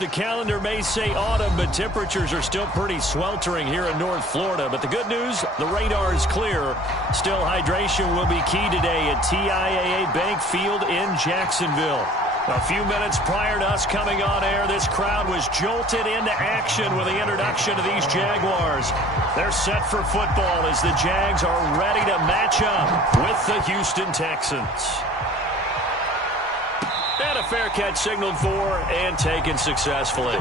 The calendar may say autumn, but temperatures are still pretty sweltering here in North Florida. But the good news, the radar is clear. Still, hydration will be key today at TIAA Bank Field in Jacksonville. A few minutes prior to us coming on air, this crowd was jolted into action with the introduction of these Jaguars. They're set for football as the Jags are ready to match up with the Houston Texans. And a fair catch signaled for and taken successfully.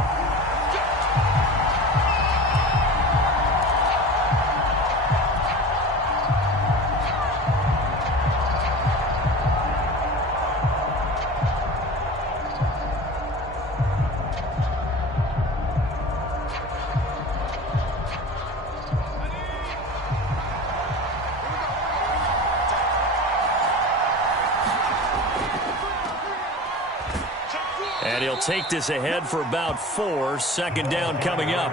And he'll take this ahead for about 4. Second down coming up.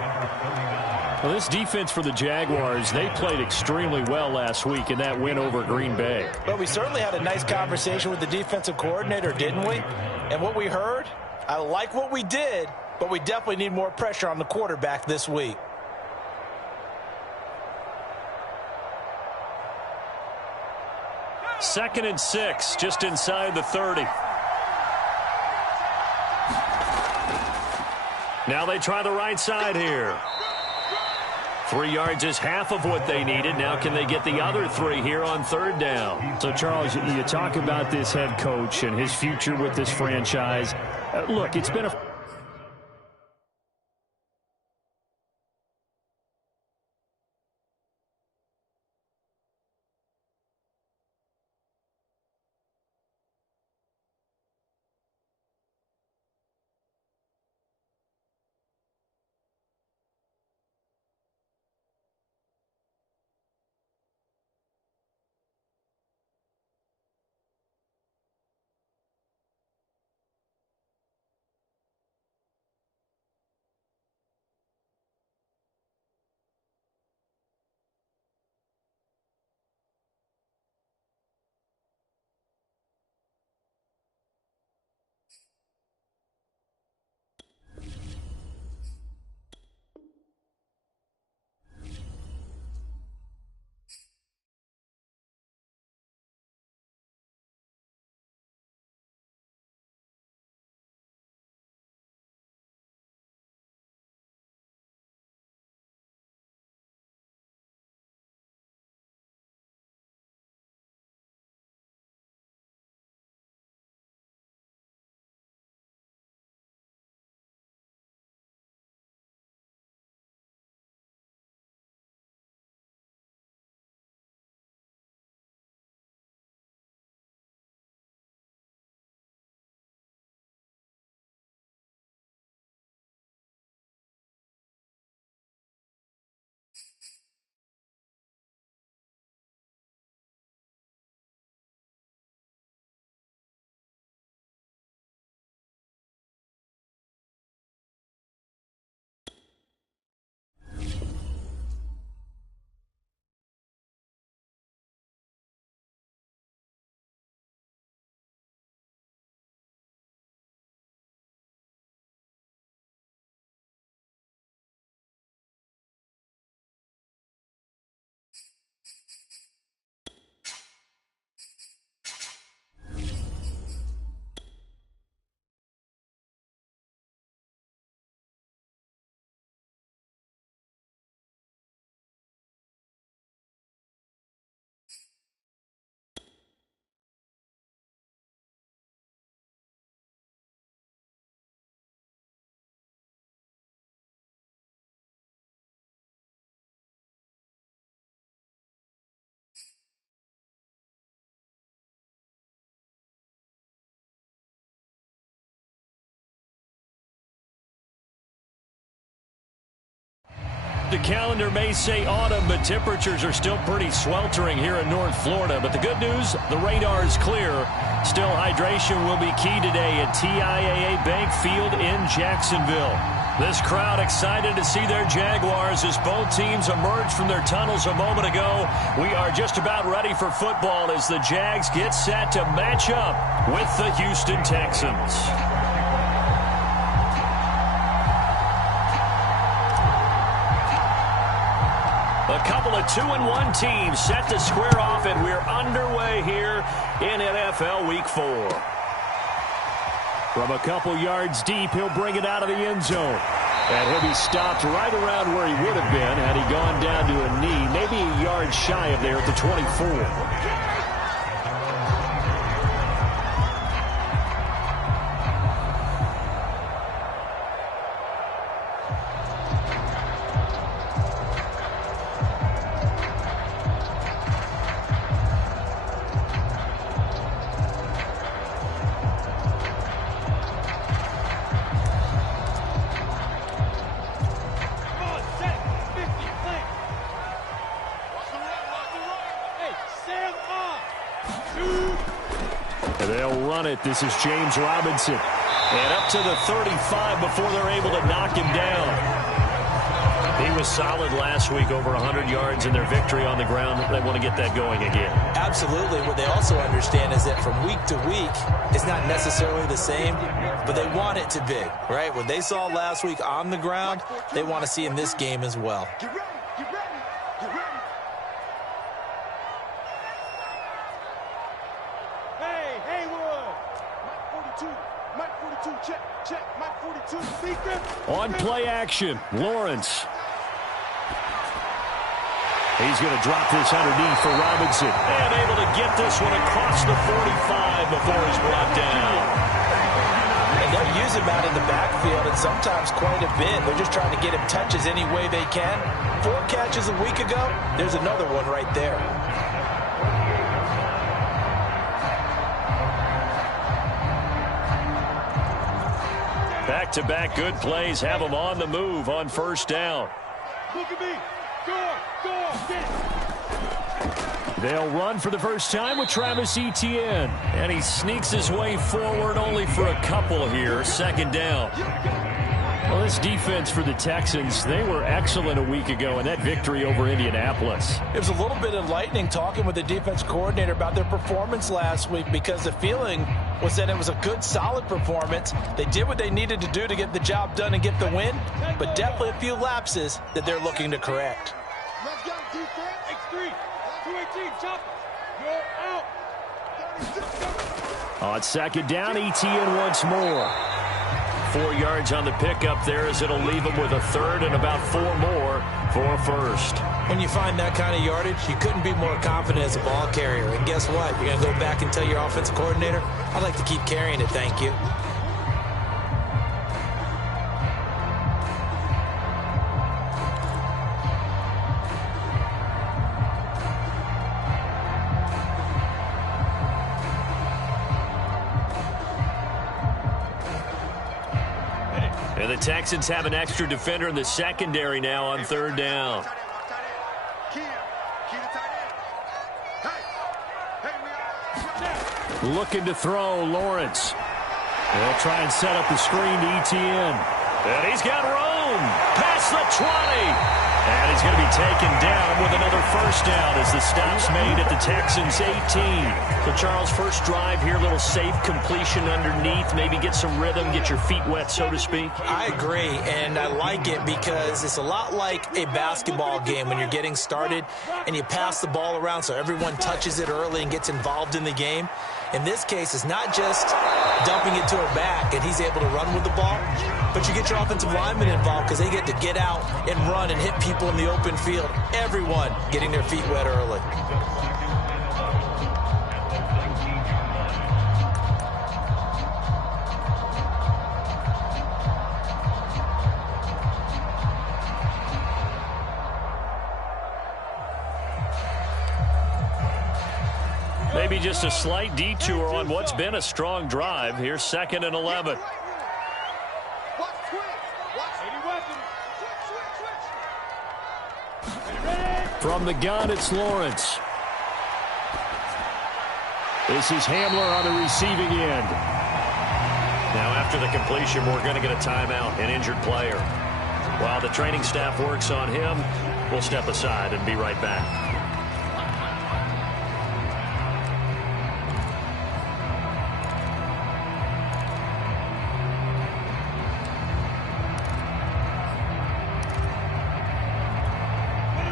Well, this defense for the Jaguars, they played extremely well last week in that win over Green Bay. But we certainly had a nice conversation with the defensive coordinator, didn't we? And what we heard, I like what we did, but we definitely need more pressure on the quarterback this week. Second and 6, just inside the 30. Now they try the right side here. 3 yards is half of what they needed. Now can they get the other 3 here on third down? So, Charles, you talk about this head coach and his future with this franchise. Look, it's been a... The calendar may say autumn, but temperatures are still pretty sweltering here in North Florida. But the good news, the radar is clear. Still, hydration will be key today at TIAA Bank Field in Jacksonville. This crowd excited to see their Jaguars as both teams emerge from their tunnels a moment ago. We are just about ready for football as the Jags get set to match up with the Houston Texans. 2-1 team set to square off, and we're underway here in NFL Week 4. From a couple yards deep, he'll bring it out of the end zone. And he'll be stopped right around where he would have been had he gone down to a knee, maybe a yard shy of there at the 24. They'll run it. This is James Robinson. And up to the 35 before they're able to knock him down. He was solid last week, over 100 yards in their victory on the ground. They want to get that going again. Absolutely. What they also understand is that from week to week, it's not necessarily the same, but they want it to be, right? What they saw last week on the ground, they want to see in this game as well. On play action, Lawrence. He's going to drop this underneath for Robinson. And able to get this one across the 45 before he's brought down. And they'll use him out in the backfield, and sometimes quite a bit. They're just trying to get him touches any way they can. 4 catches a week ago. There's another one right there. Back-to-back good plays have them on the move on first down. Look at me. Go, get it. They'll run for the first time with Travis Etienne. And he sneaks his way forward only for a couple here. Second down. Well, this defense for the Texans, they were excellent a week ago in that victory over Indianapolis. It was a little bit enlightening talking with the defense coordinator about their performance last week, because the feeling was that it was a good, solid performance. They did what they needed to do to get the job done and get the win, but definitely a few lapses that they're looking to correct. Let's go, defense. X3, 218, chop. You're out. On second down, Etienne once more. 4 yards on the pickup there, as it'll leave him with a third and about 4 more for a first. When you find that kind of yardage, you couldn't be more confident as a ball carrier. And guess what? You're going to go back and tell your offensive coordinator, I'd like to keep carrying it, thank you. And the Texans have an extra defender in the secondary now on third down. Looking to throw, Lawrence. They'll try and set up the screen to Etienne. And he's got room past the 20. And he's going to be taken down with another first down as the stop's made at the Texans' 18. So, Charles, first drive here, little safe completion underneath. Maybe get some rhythm, get your feet wet, so to speak. I agree, and I like it because it's a lot like a basketball game when you're getting started and you pass the ball around so everyone touches it early and gets involved in the game. In this case, it's not just dumping it to a back and he's able to run with the ball, but you get your offensive linemen involved because they get to get out and run and hit people in the open field. Everyone getting their feet wet early. Maybe just a slight detour on what's been a strong drive. Here's 2nd and 11. From the gun, it's Lawrence. This is Hamler on the receiving end. Now, after the completion, we're going to get a timeout, an injured player. While the training staff works on him, we'll step aside and be right back.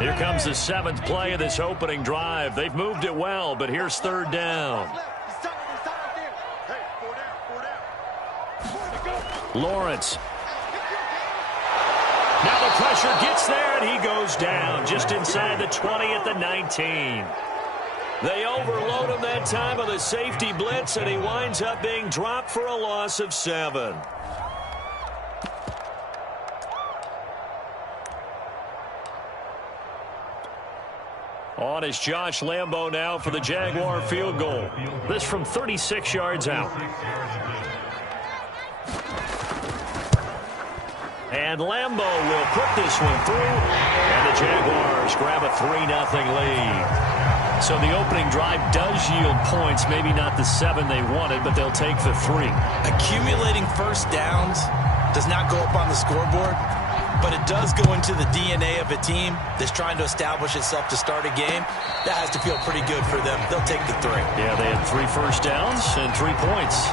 Here comes the 7th play of this opening drive. They've moved it well, but here's 3rd down. Lawrence. Now the pressure gets there, and he goes down just inside the 20 at the 19. They overload him that time with a safety blitz, and he winds up being dropped for a loss of 7. On is Josh Lambo now for the Jaguar field goal. This from 36 yards out. And Lambo will put this one through. And the Jaguars grab a 3-0 lead. So the opening drive does yield points. Maybe not the 7 they wanted, but they'll take the 3. Accumulating first downs does not go up on the scoreboard, but it does go into the DNA of a team that's trying to establish itself to start a game. That has to feel pretty good for them. They'll take the 3. Yeah, they had 3 first downs and 3 points.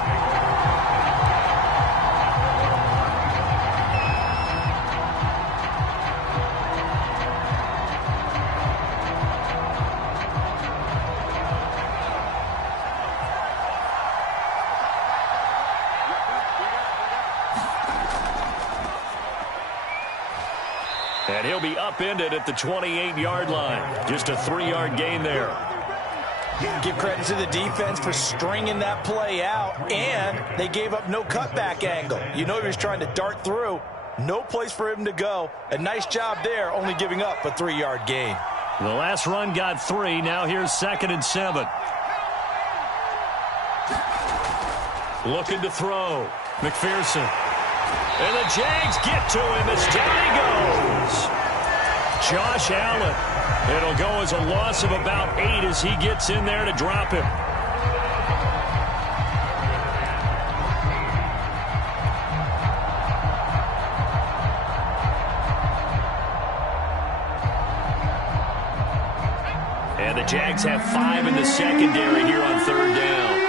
And he'll be upended at the 28-yard line. Just a 3-yard gain there. Give credit to the defense for stringing that play out, and they gave up no cutback angle. You know he was trying to dart through. No place for him to go. A nice job there, only giving up a 3-yard gain. The last run got 3. Now here's 2nd and 7. Looking to throw. McPherson. And the Jags get to him as down he goes. Josh Allen. It'll go as a loss of about 8 as he gets in there to drop him. And the Jags have 5 in the secondary here on 3rd down.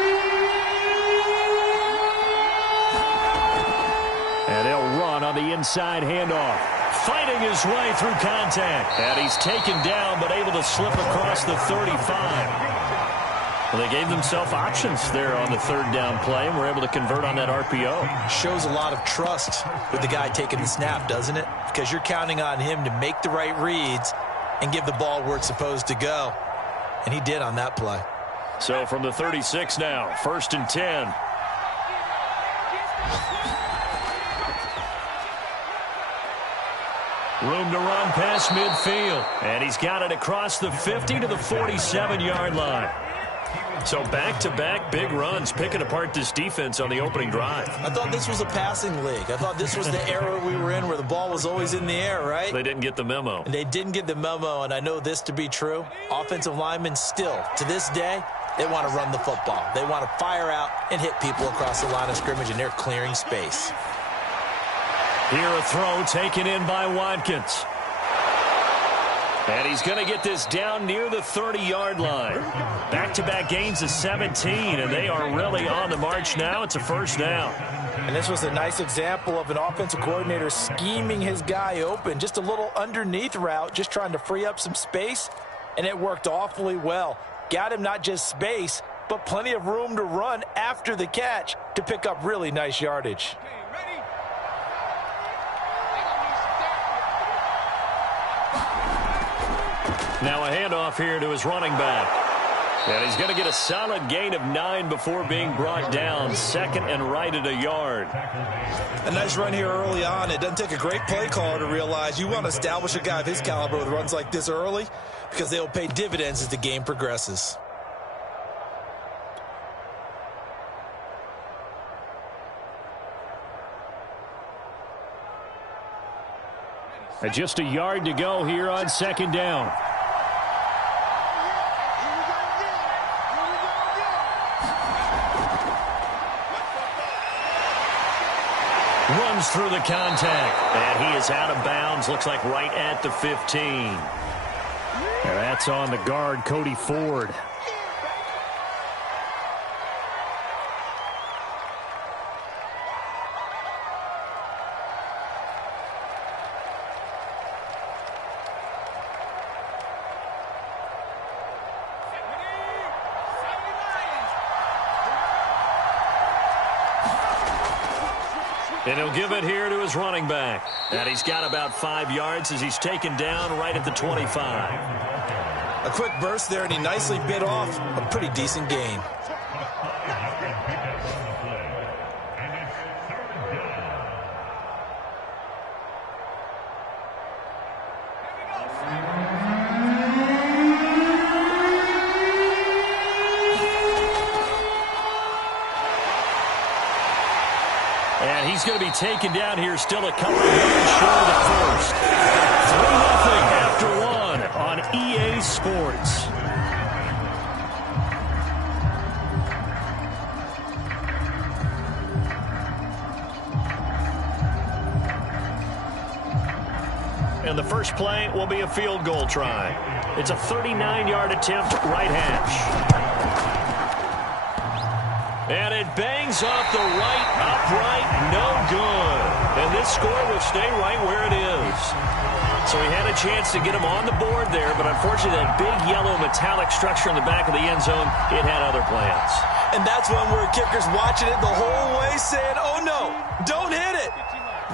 And they'll run on the inside handoff. Fighting his way through contact. And he's taken down, but able to slip across the 35. Well, they gave themselves options there on the 3rd down play, and were able to convert on that RPO. Shows a lot of trust with the guy taking the snap, doesn't it? Because you're counting on him to make the right reads and give the ball where it's supposed to go. And he did on that play. So from the 36 now, 1st and 10. Room to run past midfield. And he's got it across the 50 to the 47-yard line. So back-to-back big runs, picking apart this defense on the opening drive. I thought this was a passing league. I thought this was the era we were in where the ball was always in the air, right? They didn't get the memo. And they didn't get the memo, and I know this to be true. Offensive linemen still, to this day, they want to run the football. They want to fire out and hit people across the line of scrimmage, and they're clearing space. Here a throw taken in by Watkins. And he's going to get this down near the 30-yard line. Back-to-back gains of 17, and they are really on the march now. It's a 1st down. And this was a nice example of an offensive coordinator scheming his guy open. Just a little underneath route, just trying to free up some space, and it worked awfully well. Got him not just space, but plenty of room to run after the catch to pick up really nice yardage. Now a handoff here to his running back. And he's going to get a solid gain of 9 before being brought down. 2nd and right at a yard. A nice run here early on. It doesn't take a great play caller to realize you want to establish a guy of his caliber with runs like this early, because they will pay dividends as the game progresses. And just a yard to go here on 2nd down. Runs through the contact, and he is out of bounds. Looks like right at the 15. And that's on the guard, Cody Ford. And he'll give it here to his running back. And he's got about 5 yards as he's taken down right at the 25. A quick burst there, and he nicely bit off a pretty decent gain. And he's going to be taken down here, still a couple of yards short of the first. 3-0 after one on EA Sports. And the first play will be a field goal try. It's a 39-yard attempt, right hash. And it bangs off the right upright, no good. And this score will stay right where it is. So he had a chance to get him on the board there, but unfortunately that big yellow metallic structure in the back of the end zone, it had other plans. And that's one where kicker's watching it the whole way saying, oh no, don't hit it.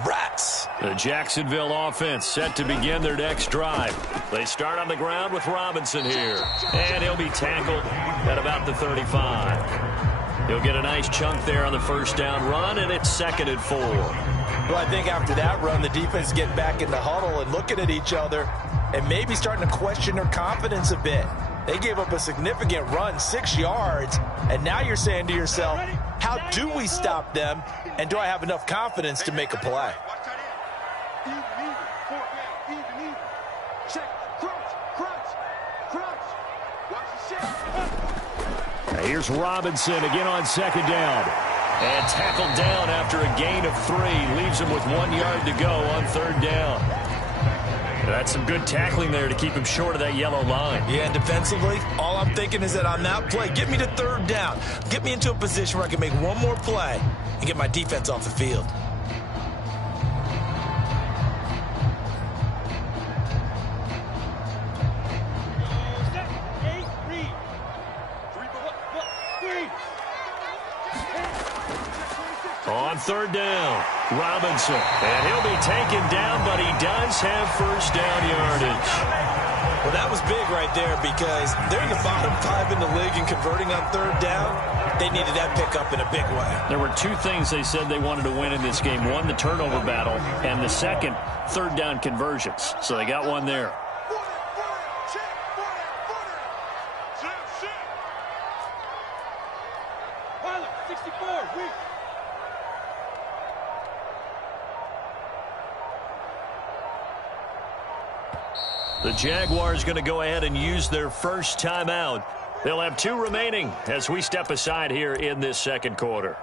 Rats. The Jacksonville offense set to begin their next drive. They start on the ground with Robinson here. And he'll be tackled at about the 35. He'll get a nice chunk there on the first down run, and it's 2nd and 4. Well, I think after that run, the defense get back in the huddle and looking at each other and maybe starting to question their confidence a bit. They gave up a significant run, 6 yards, and now you're saying to yourself, how do we stop them, and do I have enough confidence to make a play? Here's Robinson again on 2nd down. And tackled down after a gain of 3. Leaves him with 1 yard to go on 3rd down. That's some good tackling there to keep him short of that yellow line. Yeah, and defensively, all I'm thinking is that on that play, get me to 3rd down. Get me into a position where I can make one more play and get my defense off the field. On 3rd down, Robinson. And he'll be taken down, but he does have first down yardage. Well, that was big right there because they're in the bottom 5 in the league in converting on 3rd down. They needed that pickup in a big way. There were 2 things they said they wanted to win in this game. One, the turnover battle, and the second, 3rd down conversions. So they got one there. The Jaguars going to go ahead and use their first timeout. They'll have 2 remaining as we step aside here in this 2nd quarter.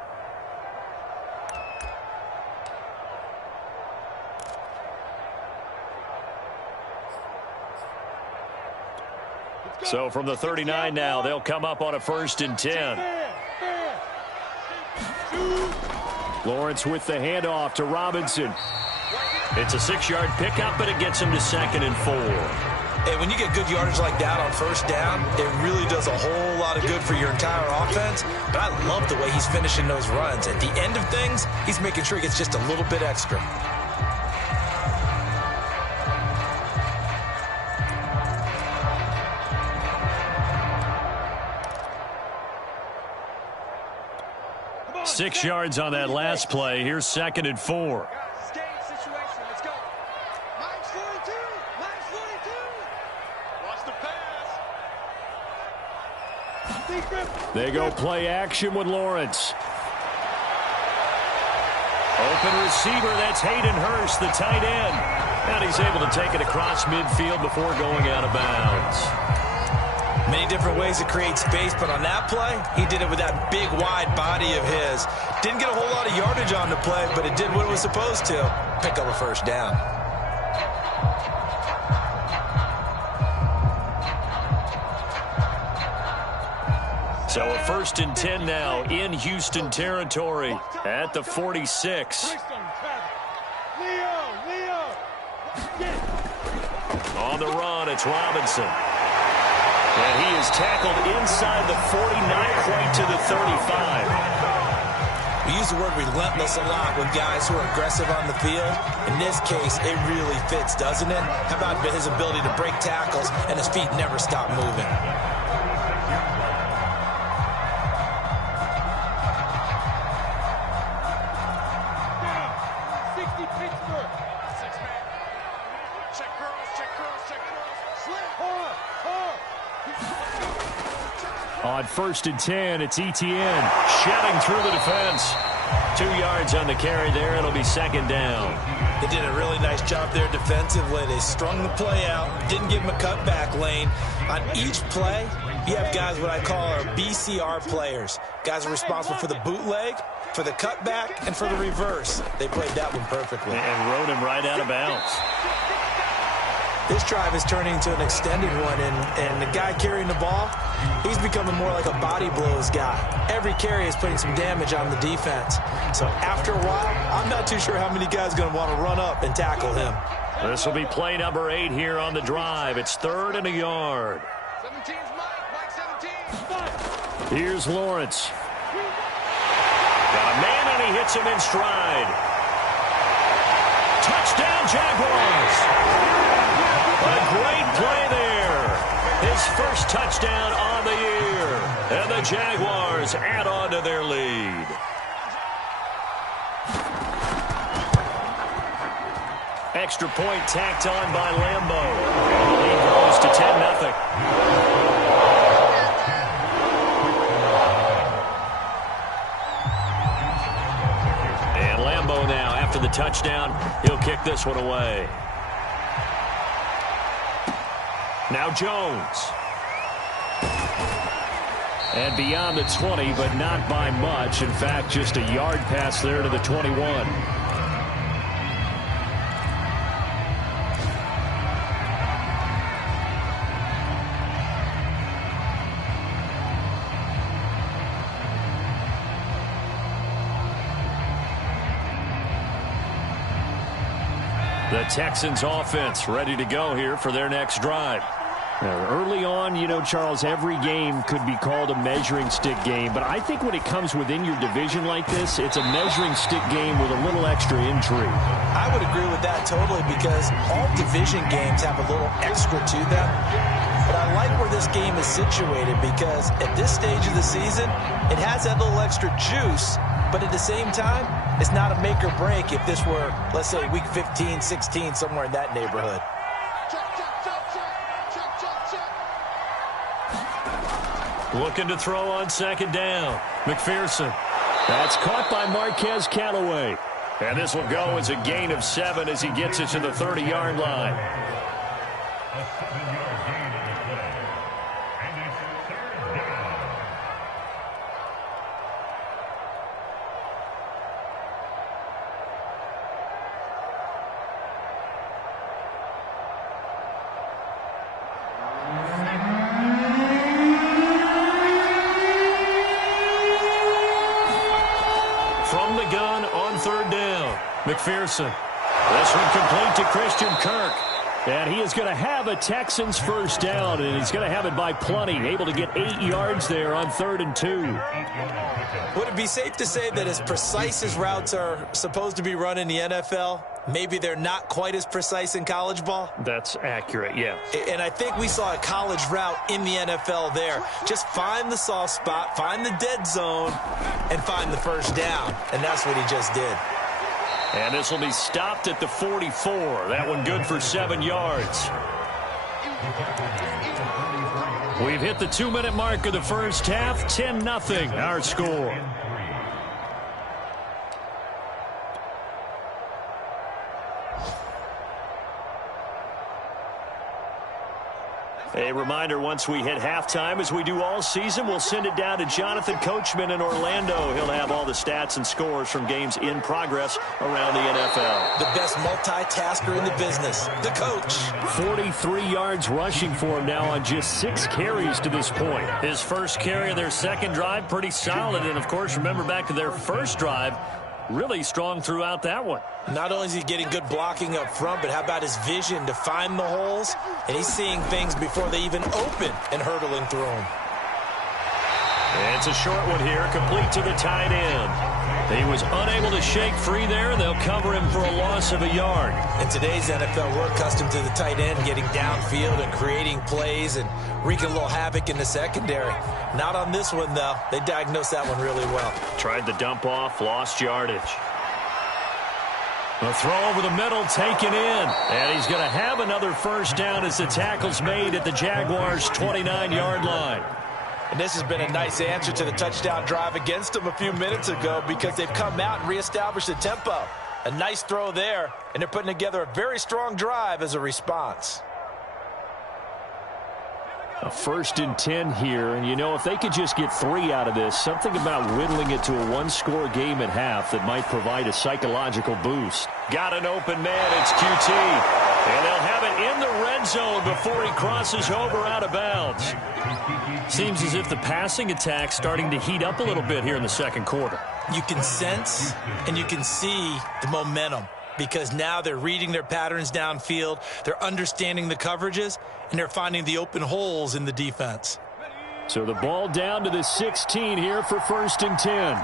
So from the 39 now, they'll come up on a 1st and 10. Lawrence with the handoff to Robinson. It's a 6-yard pickup, but it gets him to 2nd and 4. Hey, when you get good yardage like that on 1st down, it really does a whole lot of good for your entire offense. But I love the way he's finishing those runs. At the end of things, he's making sure he gets just a little bit extra. Six yards on that last play. Here's 2nd and 4. They go play action with Lawrence. Open receiver, that's Hayden Hurst, the tight end. And he's able to take it across midfield before going out of bounds. Many different ways to create space, but on that play, he did it with that big, wide body of his. Didn't get a whole lot of yardage on the play, but it did what it was supposed to. Pick up a 1st down. So a 1st and 10 now in Houston territory at the 46. On the run, it's Robinson. And he is tackled inside the 40, not quite to the 35. You use the word relentless a lot with guys who are aggressive on the field. In this case, it really fits, doesn't it? How about his ability to break tackles and his feet never stop moving? On 1st and 10, it's Etienne shedding through the defense. 2 yards on the carry there. It'll be 2nd down. They did a really nice job there defensively. They strung the play out, didn't give him a cutback lane. On each play, you have guys what I call our BCR players. Guys are responsible for the bootleg, for the cutback, and for the reverse. They played that one perfectly. And rode him right out of bounds. This drive is turning into an extended one, and the guy carrying the ball, he's becoming more like a body blows guy. Every carry is putting some damage on the defense. So after a while, I'm not too sure how many guys are going to want to run up and tackle him. This will be play number 8 here on the drive. It's 3rd and a yard. 17's Mike 17. Here's Lawrence. Got a man, and he hits him in stride. Touchdown, Jaguars. A great play there. His first touchdown on the year. And the Jaguars add on to their lead. Extra point tacked on by Lambo. The lead grows to 10-0. And Lambo now, after the touchdown, he'll kick this one away. Now Jones. And beyond the 20, but not by much. In fact, just a yard pass there to the 21. The Texans offense ready to go here for their next drive. Early on, you know, Charles, every game could be called a measuring stick game. But I think when it comes within your division like this, it's a measuring stick game with a little extra intrigue. I would agree with that totally because all division games have a little extra to them. But I like where this game is situated because at this stage of the season, it has that little extra juice. But at the same time, it's not a make or break if this were, let's say, week 15, 16, somewhere in that neighborhood. Looking to throw on 2nd down. McPherson. That's caught by Marquez Callaway. And this will go as a gain of 7 as he gets it to the 30-yard line. McPherson. This one complete to Christian Kirk. And he is going to have a Texans first down, and he's going to have it by plenty. Able to get 8 yards there on 3rd and 2. Would it be safe to say that as precise as routes are supposed to be run in the NFL, maybe they're not quite as precise in college ball? That's accurate, yeah. And I think we saw a college route in the NFL there. Just find the soft spot, find the dead zone, and find the first down. And that's what he just did. And this will be stopped at the 44. That one good for 7 yards. We've hit the 2-minute mark of the first half. 10-0 our score. A reminder, once we hit halftime, as we do all season, we'll send it down to Jonathan Coachman in Orlando. He'll have all the stats and scores from games in progress around the NFL. The best multitasker in the business, the coach. 43 yards rushing for him now on just 6 carries to this point. His first carry of their second drive, pretty solid. And, of course, remember back to their first drive, really strong throughout that one. Not only is he getting good blocking up front, but how about his vision to find the holes? And he's seeing things before they even open and hurtling through them. And it's a short one here, complete to the tight end. He was unable to shake free there, and they'll cover him for a loss of a yard. In today's NFL, we're accustomed to the tight end getting downfield and creating plays and wreaking a little havoc in the secondary. Not on this one, though. They diagnosed that one really well. Tried the dump off, lost yardage. The throw over the middle, taken in. And he's going to have another first down as the tackle's made at the Jaguars' 29-yard line. And this has been a nice answer to the touchdown drive against them a few minutes ago because they've come out and reestablished the tempo. A nice throw there, and they're putting together a very strong drive as a response. A 1st and 10 here, and you know, if they could just get 3 out of this, something about whittling it to a one-score game at half that might provide a psychological boost. Got an open man, it's QT. And they'll have it in the red zone before he crosses over out of bounds. Seems as if the passing attack's starting to heat up a little bit here in the second quarter. You can sense and you can see the momentum because now they're reading their patterns downfield, they're understanding the coverages, and they're finding the open holes in the defense. So the ball down to the 16 here for 1st and 10.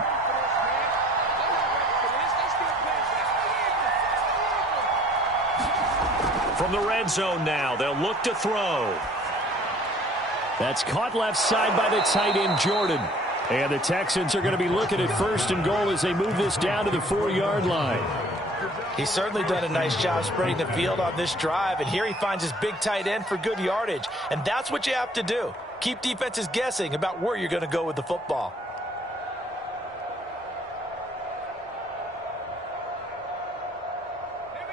From the red zone now, they'll look to throw. That's caught left side by the tight end, Jordan. And the Texans are going to be looking at 1st and goal as they move this down to the 4-yard line. He's certainly done a nice job spreading the field on this drive, and here he finds his big tight end for good yardage. And that's what you have to do. Keep defenses guessing about where you're going to go with the football.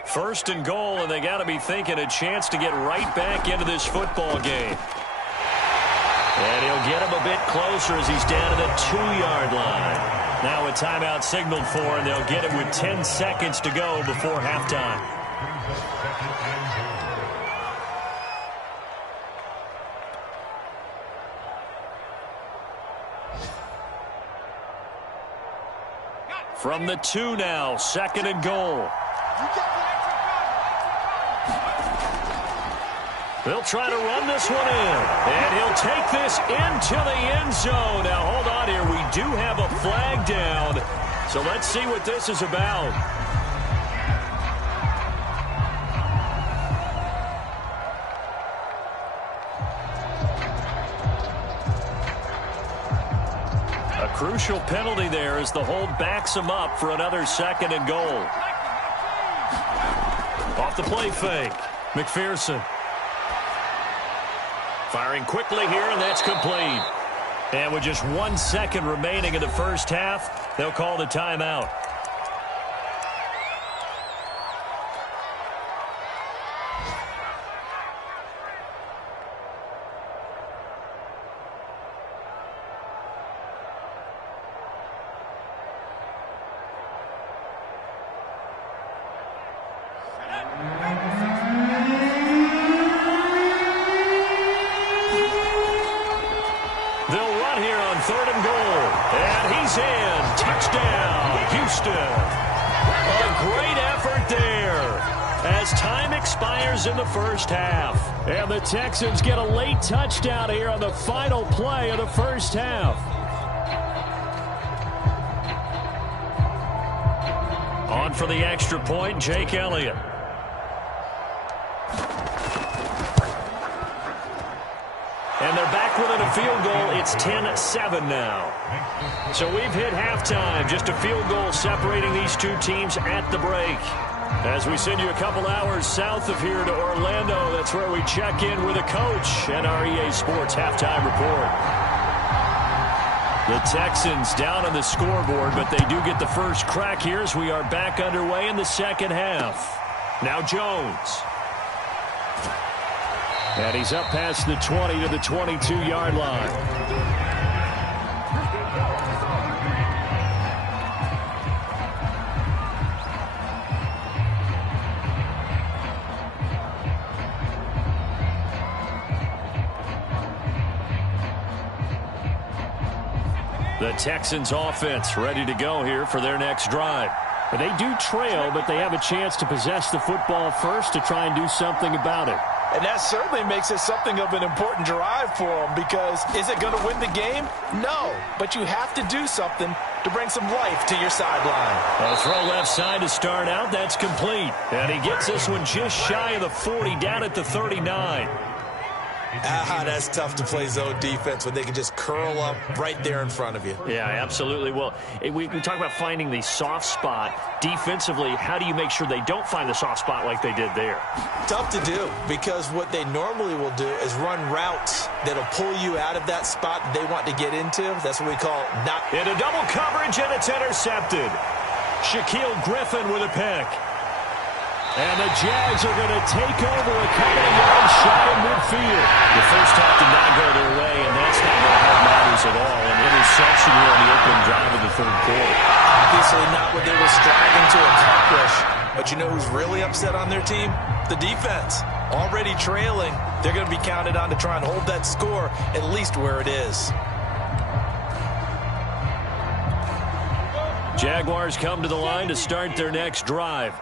First and goal, and they got to be thinking a chance to get right back into this football game. And he'll get him a bit closer as he's down to the 2-yard line. Now a timeout signaled for, and they'll get it with 10 seconds to go before halftime. From the 2 now, 2nd and goal. They'll try to run this one in, and he'll take this into the end zone. Now, hold on here. We do have a flag down, so let's see what this is about. A crucial penalty there as the hold backs him up for another 2nd and goal. Off the play fake, McPherson. Firing quickly here, and that's complete. And with just 1 second remaining in the first half, they'll call the timeout. In the first half. And the Texans get a late touchdown here on the final play of the first half. On for the extra point, Jake Elliott. And they're back within a field goal. It's 10-7 now. So we've hit halftime. Just a field goal separating these two teams at the break. As we send you a couple hours south of here to Orlando, that's where we check in with a coach and our EA Sports halftime report. The Texans down on the scoreboard, but they do get the first crack here as we are back underway in the second half. Now Jones. And he's up past the 20 to the 22-yard line. The Texans offense ready to go here for their next drive. They do trail, but they have a chance to possess the football first to try and do something about it. And that certainly makes it something of an important drive for them, because is it going to win the game? No, but you have to do something to bring some life to your sideline. A throw left side to start out. That's complete. And he gets this one just shy of the 40, down at the 39. That's tough to play zone defense when they can just curl up right there in front of you. Yeah, absolutely. Well, we talk about finding the soft spot. Defensively, how do you make sure they don't find the soft spot like they did there? Tough to do, because what they normally will do is run routes that'll pull you out of that spot that they want to get into. That's what we call not. Into double coverage, and it's intercepted. Shaquille Griffin with a pick. And the Jags are going to take over a couple of yards shy of midfield. The first half did not go their way, and that's not going to help matters at all. An interception here on the opening drive of the third quarter. Obviously not what they were striving to accomplish. But you know who's really upset on their team? The defense. Already trailing. They're going to be counted on to try and hold that score at least where it is. Jaguars come to the line to start their next drive.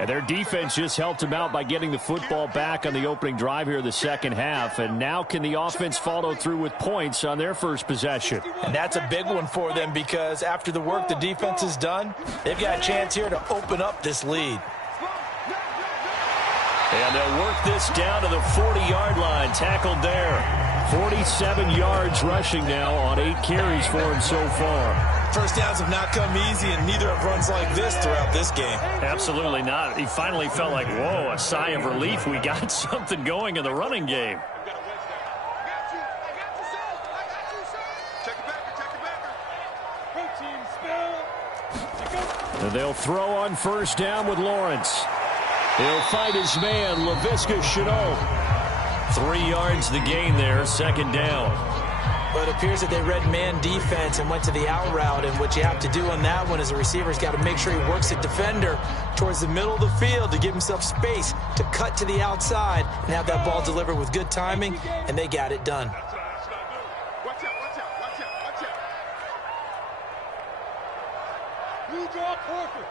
And their defense just helped them out by getting the football back on the opening drive here in the second half. And now can the offense follow through with points on their first possession? And that's a big one for them, because after the work the defense has done, they've got a chance here to open up this lead. And they'll work this down to the 40-yard line. Tackled there. 47 yards rushing now on 8 carries for him so far. First downs have not come easy, and neither have runs like this throughout this game. Absolutely not. He finally felt like, whoa, a sigh of relief. We got something going in the running game. And they'll throw on first down with Lawrence. He'll fight his man, Laviska Shenault. 3 yards the gain there, second down. But it appears that they read man defense and went to the out route, and what you have to do on that one is the receiver's got to make sure he works the defender towards the middle of the field to give himself space to cut to the outside and have that ball delivered with good timing, and they got it done. Watch out. Blue draw Corpus.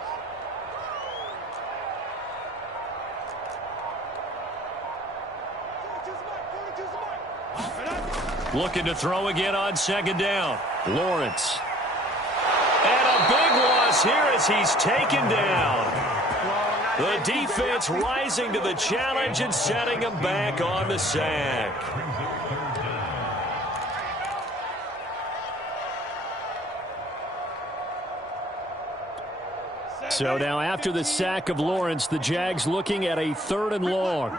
Looking to throw again on second down. Lawrence. And a big loss here as he's taken down. The defense rising to the challenge and setting him back on the sack. So now after the sack of Lawrence, the Jags looking at a 3rd and long.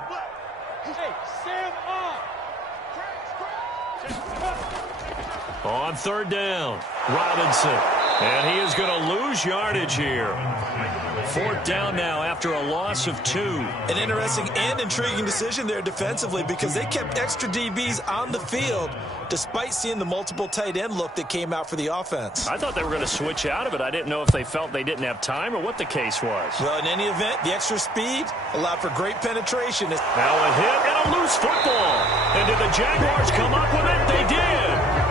On 3rd down, Robinson. And he is going to lose yardage here. 4th down now after a loss of 2. An interesting and intriguing decision there defensively, because they kept extra DBs on the field despite seeing the multiple tight end look that came out for the offense. I thought they were going to switch out of it. I didn't know if they felt they didn't have time or what the case was. Well, in any event, the extra speed allowed for great penetration. Now a hit and a loose football. And did the Jaguars come up with it? They did.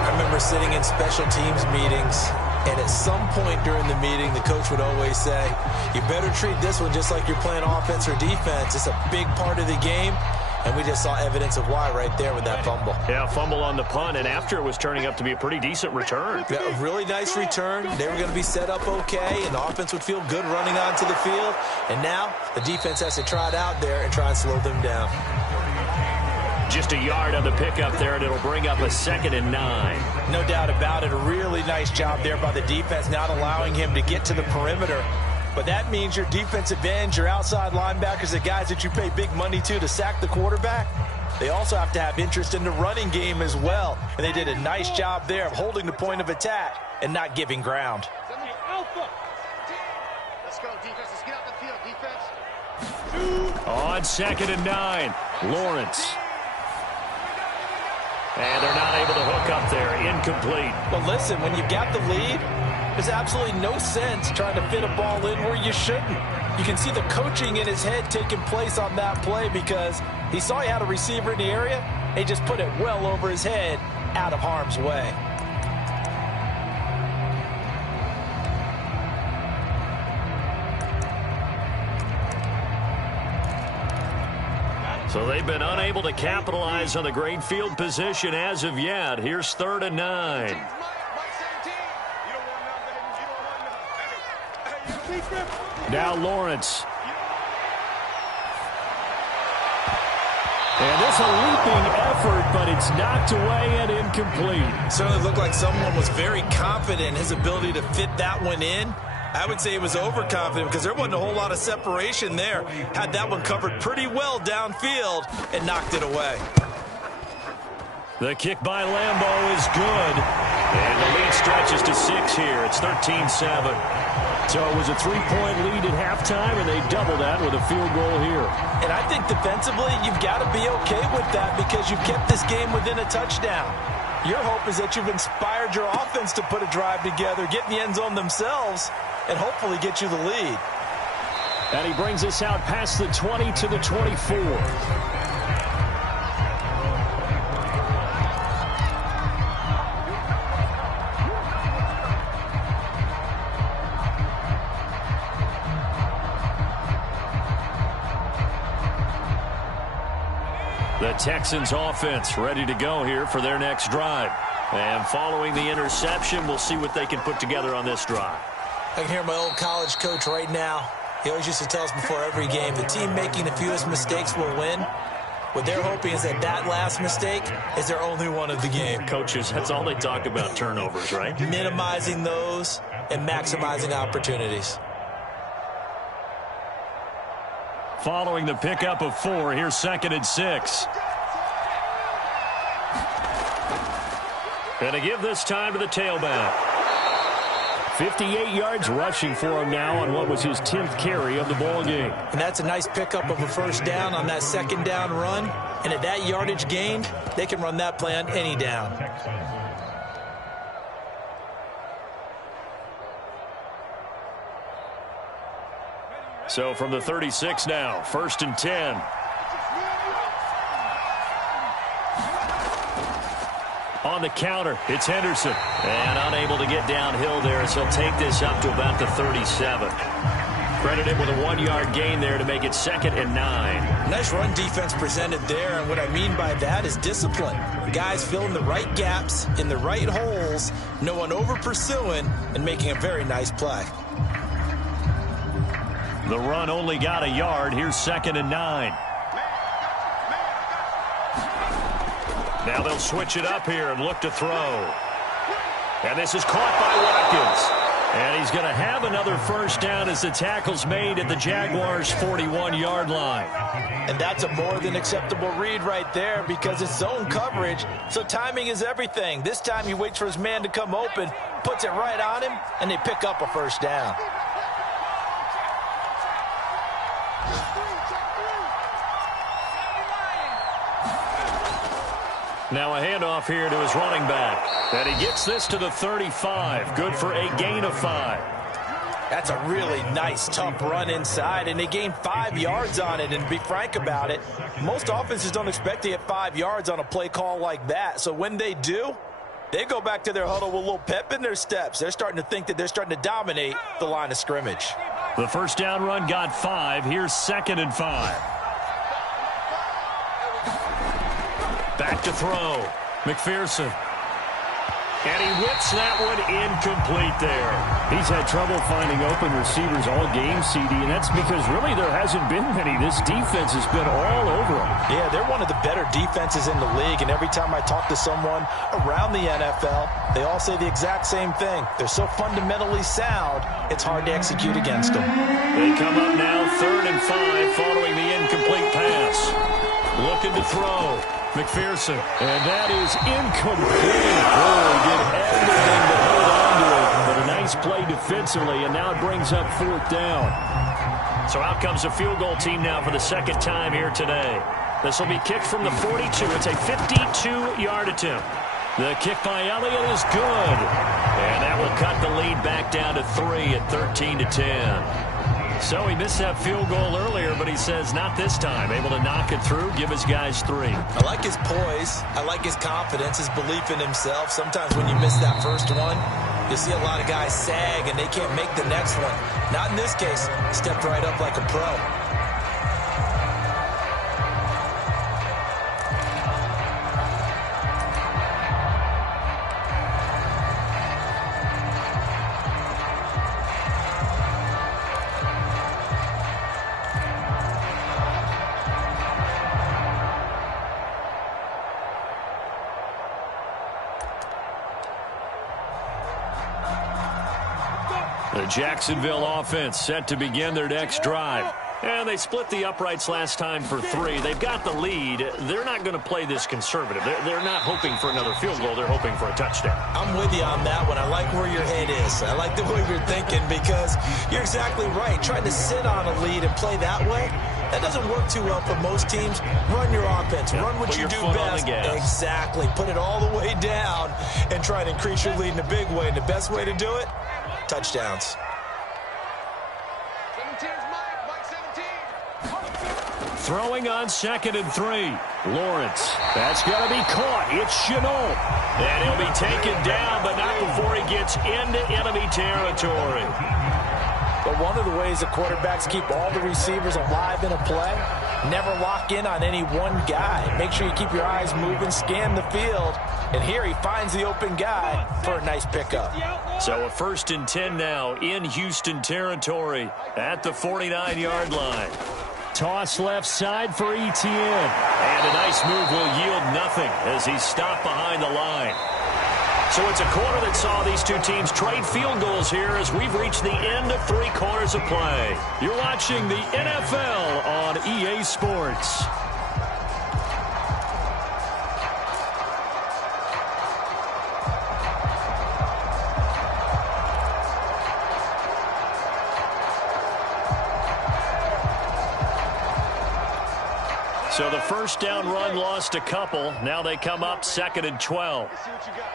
I remember sitting in special teams meetings, and at some point during the meeting, the coach would always say, you better treat this one just like you're playing offense or defense. It's a big part of the game, and we just saw evidence of why right there with that fumble. Yeah, fumble on the punt, and after it was turning up to be a pretty decent return. Yeah, a really nice return. They were going to be set up okay, and the offense would feel good running onto the field. And now the defense has to try it out there and try and slow them down. Just a yard on the pickup there, and it'll bring up a 2nd and 9. No doubt about it. A really nice job there by the defense, not allowing him to get to the perimeter. But that means your defensive ends, your outside linebackers, the guys that you pay big money to sack the quarterback, they also have to have interest in the running game as well. And they did a nice job there of holding the point of attack and not giving ground. Let's go, defense. Let's get out the field, defense. On 2nd and 9, Lawrence. And they're not able to hook up there. Incomplete. Well, listen, when you've got the lead, there's absolutely no sense trying to fit a ball in where you shouldn't. You can see the coaching in his head taking place on that play, because he saw he had a receiver in the area, and he just put it well over his head out of harm's way. So they've been unable to capitalize on the great field position as of yet. Here's 3rd and 9. Now Lawrence. And this a leaping effort, but it's knocked away and incomplete. Certainly looked like someone was very confident in his ability to fit that one in. I would say he was overconfident because there wasn't a whole lot of separation there. Had that one covered pretty well downfield and knocked it away. The kick by Lambeau is good. And the lead stretches to 6 here. It's 13-7. So it was a 3-point lead at halftime, and they doubled that with a field goal here. And I think defensively, you've got to be okay with that because you've kept this game within a touchdown. Your hope is that you've inspired your offense to put a drive together, get in the end zone themselves, and hopefully get you the lead. And he brings us out past the 20 to the 24. The Texans offense ready to go here for their next drive. And following the interception, we'll see what they can put together on this drive. I can hear my old college coach right now. He always used to tell us before every game, the team making the fewest mistakes will win. What they're hoping is that that last mistake is their only one of the game. Coaches, that's all they talk about, turnovers, right? Minimizing those and maximizing opportunities. Following the pickup of 4, here's 2nd and 6. And to give this time to the tailback. 58 yards rushing for him now on what was his 10th carry of the ball game. And that's a nice pickup of a first down on that 2nd down run. And at that yardage gained, they can run that play on any down. So from the 36 now, 1st and 10. On the counter, it's Henderson. And unable to get downhill there, so he'll take this up to about the 37. Credited with a 1-yard gain there to make it 2nd and 9. Nice run defense presented there, and what I mean by that is discipline. Guys filling the right gaps in the right holes, no one over pursuing, and making a very nice play. The run only got a yard. Here's 2nd and 9. Now they'll switch it up here and look to throw. And this is caught by Watkins. And he's going to have another first down as the tackle's made at the Jaguars' 41-yard line. And that's a more than acceptable read right there because it's zone coverage, so timing is everything. This time he waits for his man to come open, puts it right on him, and they pick up a first down. Now a handoff here to his running back. And he gets this to the 35. Good for a gain of 5. That's a really nice, tough run inside, and they gained 5 yards on it. And to be frank about it, most offenses don't expect to get 5 yards on a play call like that. So when they do, they go back to their huddle with a little pep in their steps. They're starting to think that they're starting to dominate the line of scrimmage. The first down run got 5. Here's 2nd and 5. Back to throw. McPherson. And he whips that one incomplete there. He's had trouble finding open receivers all game, CD, and that's because really there hasn't been many. This defense has been all over them. Yeah, they're one of the better defenses in the league, and every time I talk to someone around the NFL, they all say the exact same thing. They're so fundamentally sound, it's hard to execute against them. They come up now 3rd and 5 following the incomplete pass. Looking to throw. McPherson. And that is incomplete. Oh, he did everything to hold on to it. But a nice play defensively, and now it brings up 4th down. So out comes the field goal team now for the 2nd time here today. This will be kicked from the 42. It's a 52-yard attempt. The kick by Elliott is good. And that will cut the lead back down to 3 at 13-10. So he missed that field goal earlier, but he says not this time. Able to knock it through, give his guys 3. I like his poise. I like his confidence, his belief in himself. Sometimes when you miss that first one, you see a lot of guys sag and they can't make the next one. Not in this case. Stepped right up like a pro. The Jacksonville offense set to begin their next drive. And they split the uprights last time for 3. They've got the lead. They're not going to play this conservative. They're not hoping for another field goal. They're hoping for a touchdown. I'm with you on that one. I like where your head is. I like the way you're thinking because you're exactly right. Trying to sit on a lead and play that way, that doesn't work too well for most teams. Run your offense. Run what you do best. Exactly. Put it all the way down and try to increase your lead in a big way. And the best way to do it, touchdowns. Throwing on 2nd and 3. Lawrence. That's going to be caught. It's Chenault. And he'll be taken down, but not before he gets into enemy territory. But one of the ways the quarterbacks keep all the receivers alive in a play, never lock in on any one guy. Make sure you keep your eyes moving, scan the field. And here he finds the open guy for a nice pickup. So a 1st and 10 now in Houston territory at the 49-yard line. Toss left side for Etienne. And a nice move will yield nothing as he's stopped behind the line. So it's a quarter that saw these two teams trade field goals here as we've reached the end of 3 quarters of play. You're watching the NFL on EA Sports. So the 1st down run lost a couple. Now they come up 2nd and 12. Let's see what you got.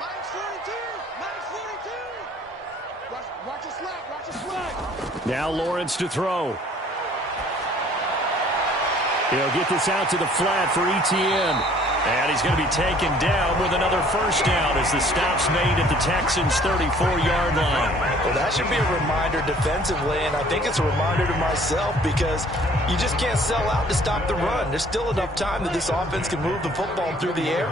Minus 42. Minus 42. Watch your slack. Watch your slack. Now Lawrence to throw. He'll get this out to the flat for Etienne. And he's going to be taken down with another 1st down as the stop's made at the Texans' 34-yard line. Well, that should be a reminder defensively, and I think it's a reminder to myself because you just can't sell out to stop the run. There's still enough time that this offense can move the football through the air,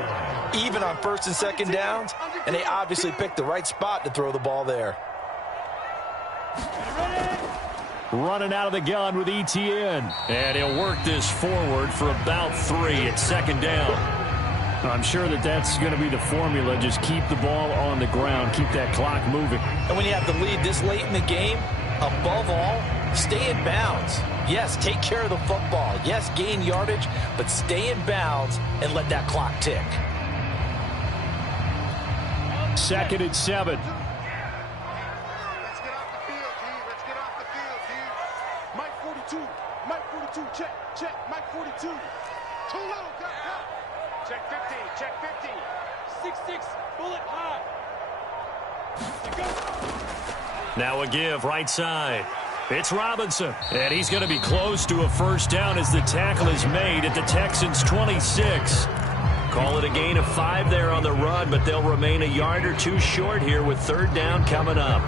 even on 1st and 2nd downs, and they obviously picked the right spot to throw the ball there. Running out of the gun with Etienne. And he'll work this forward for about 3 at 2nd down. I'm sure that's going to be the formula. Just keep the ball on the ground. Keep that clock moving. And when you have the lead this late in the game, above all, stay in bounds. Yes, take care of the football. Yes, gain yardage, but stay in bounds and let that clock tick. 2nd and 7. Check, check, Mike 42. Too low, go. Check 50, check 50. 6-6, bullet high. Now a give right side. It's Robinson. And he's going to be close to a 1st down as the tackle is made at the Texans' 26. Call it a gain of 5 there on the run, but they'll remain a yard or 2 short here with 3rd down coming up.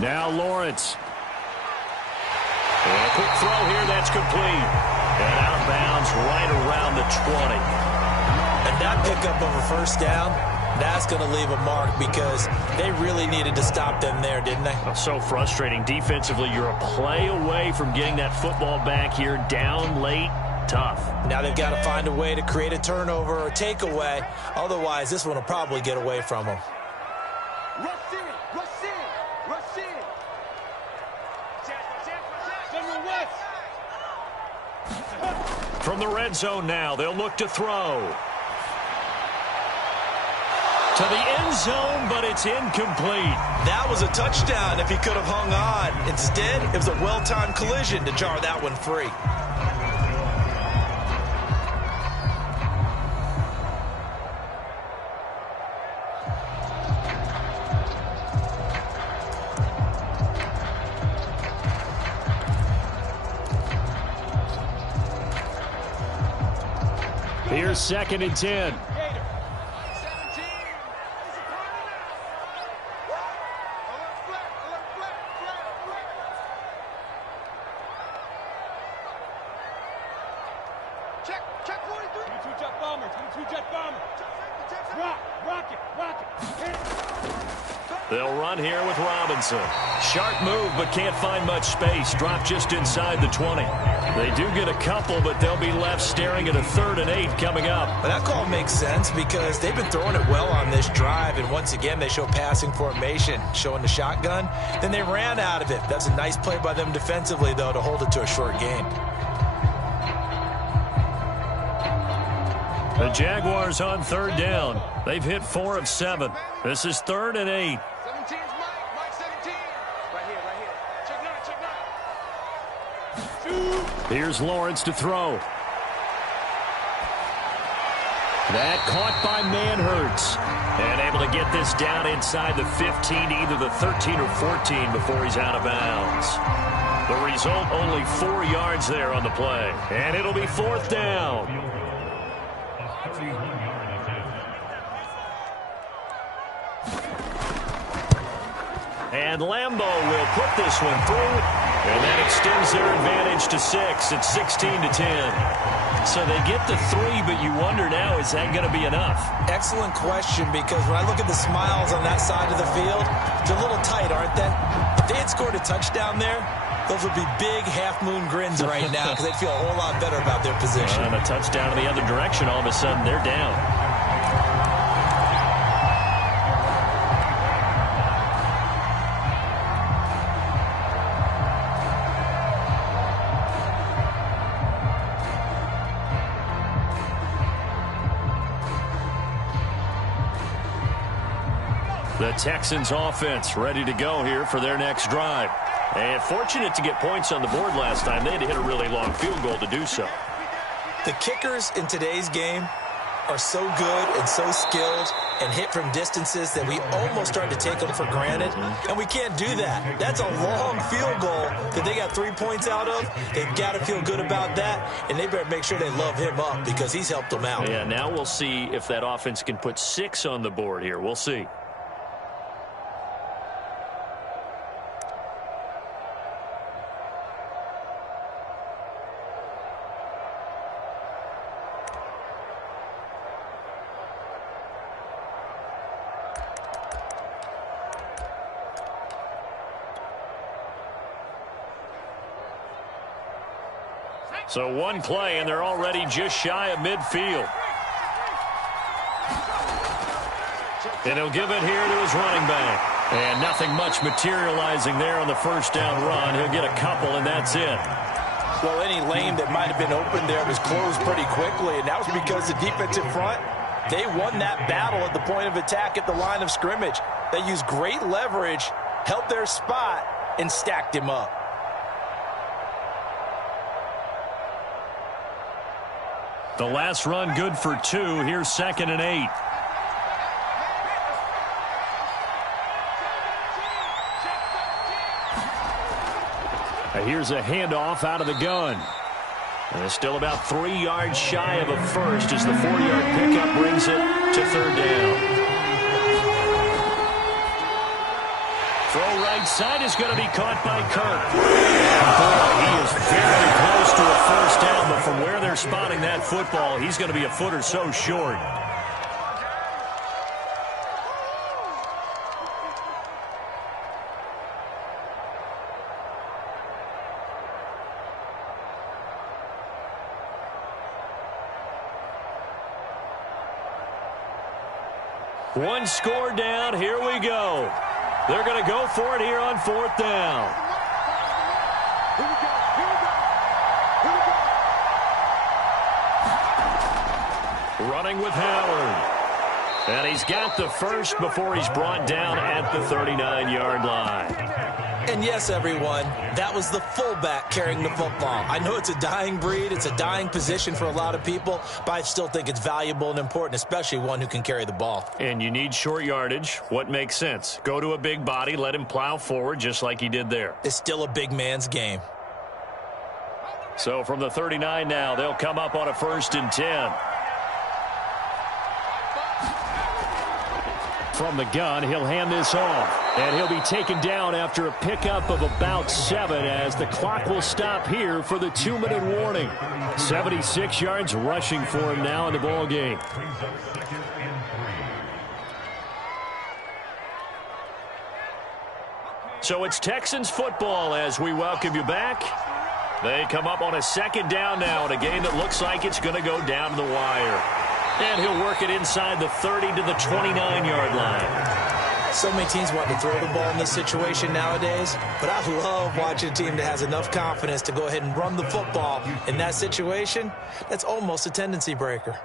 Now Lawrence. And a quick throw here, that's complete. And out of bounds right around the 20. And that pickup of a 1st down, that's going to leave a mark because they really needed to stop them there, didn't they? So frustrating. Defensively, you're a play away from getting that football back here down late. Tough. Now they've got to find a way to create a turnover or takeaway. Otherwise, this one will probably get away from them. From the red zone now, they'll look to throw. To the end zone, but it's incomplete. That was a touchdown if he could have hung on. Instead, it was a well-timed collision to jar that one free. Here's 2nd and 10. Check 43. 22 jet bomber. 22 jet bomber. Rocket. They'll run here with Robinson. Sharp move, but can't find much space. Drop just inside the 20. They do get a couple, but they'll be left staring at a 3rd and 8 coming up. But that call makes sense because they've been throwing it well on this drive, and once again they show passing formation, showing the shotgun. Then they ran out of it. That's a nice play by them defensively, though, to hold it to a short gain. The Jaguars on 3rd down. They've hit 4 of 7. This is 3rd and 8. 17's Mike 17. Right here. Check 9. Here's Lawrence to throw. That caught by Manhurts. And able to get this down inside the 15, either the 13 or 14 before he's out of bounds. The result, only 4 yards there on the play. And it'll be 4th down. And Lambeau will put this one through, and that extends their advantage to 6. It's 16-10. So they get the 3, but you wonder now, is that going to be enough? Excellent question, because when I look at the smiles on that side of the field, they're a little tight, aren't they? If they had scored a touchdown there, those would be big half-moon grins right now because they'd feel a whole lot better about their position. And a touchdown in the other direction, all of a sudden they're down. The Texans offense ready to go here for their next drive. And fortunate to get points on the board last time. They had to hit a really long field goal to do so. The kickers in today's game are so good and so skilled and hit from distances that we almost start to take them for granted. And we can't do that. That's a long field goal that they got 3 points out of. They've got to feel good about that. And they better make sure they love him up because he's helped them out. Yeah, now we'll see if that offense can put 6 on the board here. We'll see. So one play, and they're already just shy of midfield. And he'll give it here to his running back. And nothing much materializing there on the first down run. He'll get a couple, and that's it. Well, any lane that might have been open there was closed pretty quickly, and that was because the defensive front, they won that battle at the point of attack at the line of scrimmage. They used great leverage, held their spot, and stacked him up. The last run good for 2. Here's 2nd and 8. Here's a handoff out of the gun. And it's still about 3 yards shy of a first as the 4-yard pickup brings it to 3rd down. Throw right side is going to be caught by Kirk. Boy, he is very close to a first down, but from where they're spotting that football, he's going to be a foot or so short. One score down. Here we go. They're going to go for it here on 4th down. Running with Howard. And he's got the first before he's brought down at the 39-yard line. And yes, everyone, that was the fullback carrying the football. I know it's a dying breed. It's a dying position for a lot of people, but I still think it's valuable and important, especially one who can carry the ball. And you need short yardage. What makes sense? Go to a big body, let him plow forward just like he did there. It's still a big man's game. So from the 39 now, they'll come up on a 1st and 10. From the gun, he'll hand this off. And he'll be taken down after a pickup of about 7 as the clock will stop here for the 2-minute warning. 76 yards rushing for him now in the ball game. So it's Texans football as we welcome you back. They come up on a 2nd down now in a game that looks like it's going to go down to the wire. And he'll work it inside the 30 to the 29-yard line. So many teams want to throw the ball in this situation nowadays, but I love watching a team that has enough confidence to go ahead and run the football in that situation. That's almost a tendency breaker.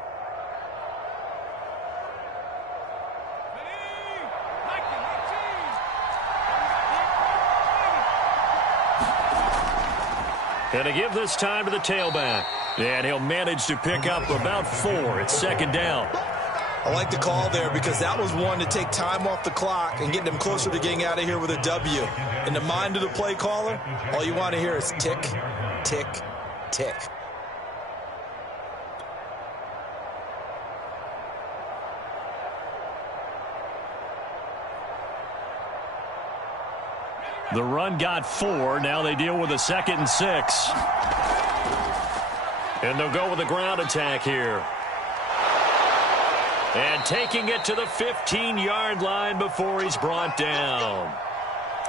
And to give this time to the tailback. And he'll manage to pick up about 4. It's 2nd down. I like the call there because that was one to take time off the clock and get them closer to getting out of here with a W. In the mind of the play caller, all you want to hear is tick, tick, tick. The run got 4. Now they deal with a 2nd and 6. And they'll go with a ground attack here. And taking it to the 15-yard line before he's brought down.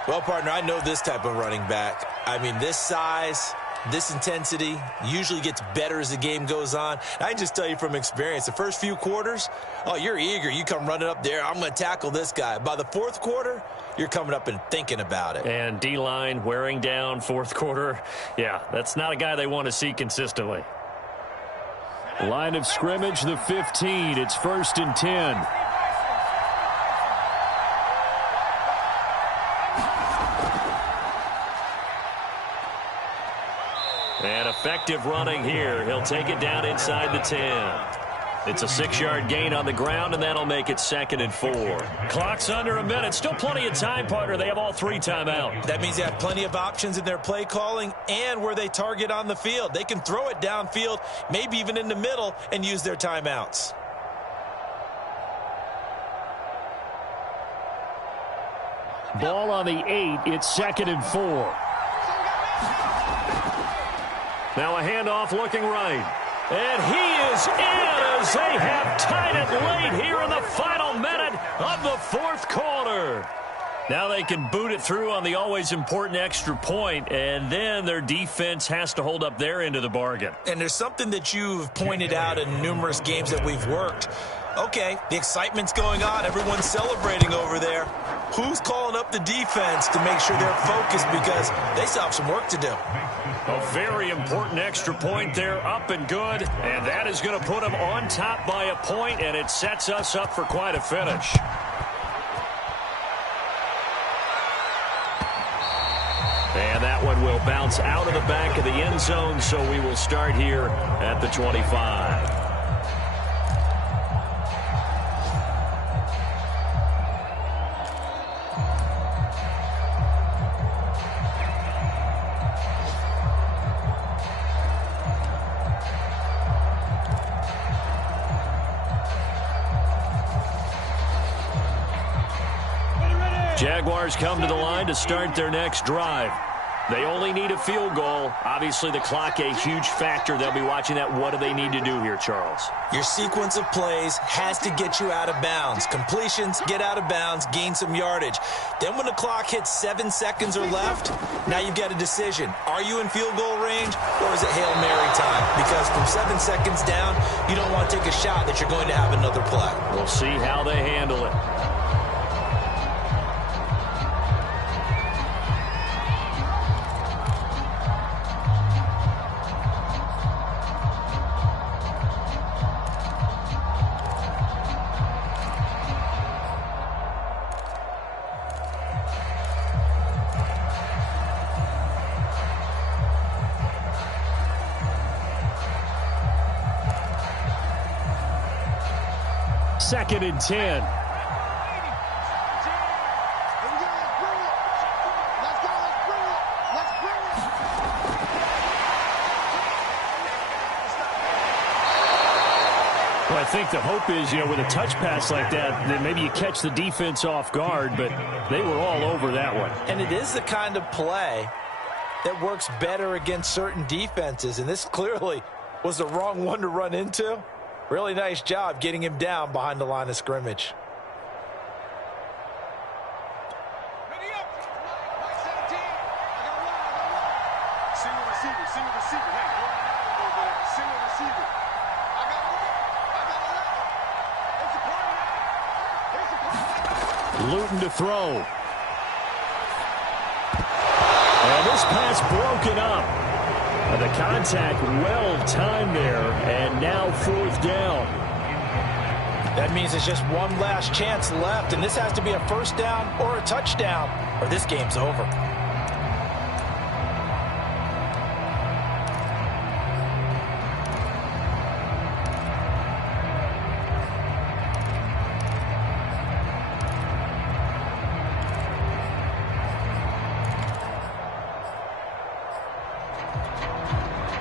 Well, partner, I know this type of running back. I mean, this size, this intensity usually gets better as the game goes on. I can just tell you from experience, the first few quarters, oh, you're eager. You come running up there. I'm going to tackle this guy. By the 4th quarter, you're coming up and thinking about it. And D-line wearing down 4th quarter. Yeah, that's not a guy they want to see consistently. Line of scrimmage, the 15. It's 1st and 10. And effective running here. He'll take it down inside the 10. It's a 6-yard gain on the ground, and that'll make it 2nd and 4. Clock's under a minute. Still plenty of time, partner. They have all 3 timeout. That means they have plenty of options in their play calling and where they target on the field. They can throw it downfield, maybe even in the middle, and use their timeouts. Ball on the 8. It's 2nd and 4. Now a handoff looking right. And he is in as they have tied it late here in the final minute of the 4th quarter. Now they can boot it through on the always important extra point, and then their defense has to hold up their end of the bargain. And there's something that you've pointed out in numerous games that we've worked. Okay, the excitement's going on. Everyone's celebrating over there. Who's calling up the defense to make sure they're focused because they still have some work to do? A very important extra point there, up and good. And that is going to put them on top by a point, and it sets us up for quite a finish. And that one will bounce out of the back of the end zone, so we will start here at the 25. Jaguars come to the line to start their next drive. They only need a field goal. Obviously, the clock a huge factor. They'll be watching that. What do they need to do here, Charles? Your sequence of plays has to get you out of bounds. Completions, get out of bounds, gain some yardage. Then when the clock hits 7 seconds or left, now you've got a decision. Are you in field goal range, or is it Hail Mary time? Because from 7 seconds down, you don't want to take a shot that you're going to have another play. We'll see how they handle it. Second and 10. Well, I think the hope is, with a touch pass like that, then maybe you catch the defense off guard, but they were all over that one. And it is the kind of play that works better against certain defenses, and this clearly was the wrong one to run into. Really nice job getting him down behind the line of scrimmage. Luton to throw. And this pass broken up. And the contact well timed there, and now 4th down. That means there's just one last chance left, and this has to be a first down or a touchdown, or this game's over.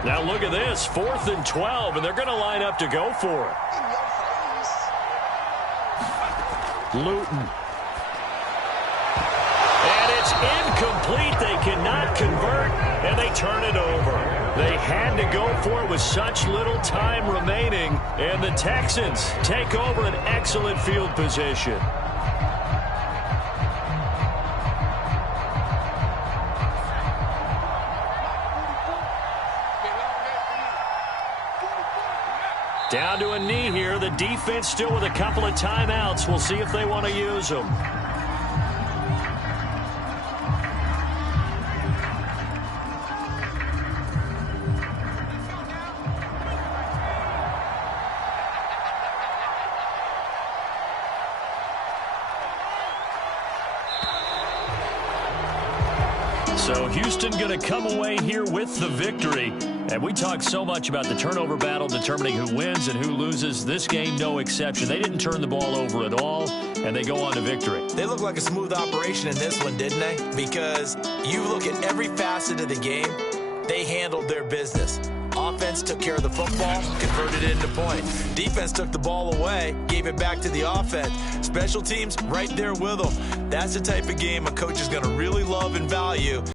Now look at this, 4th and 12, and they're going to line up to go for it. Luton. And it's incomplete. They cannot convert, and they turn it over. They had to go for it with such little time remaining, and the Texans take over an excellent field position. Down to a knee here. The defense still with a couple of timeouts. We'll see if they want to use them. So Houston going to come away here with the victory. And we talk so much about the turnover battle determining who wins and who loses. This game, no exception. They didn't turn the ball over at all, and they go on to victory. They look like a smooth operation in this one, didn't they? Because you look at every facet of the game, they handled their business. Offense took care of the football, converted it into points. Defense took the ball away, gave it back to the offense. Special teams, right there with them. That's the type of game a coach is going to really love and value.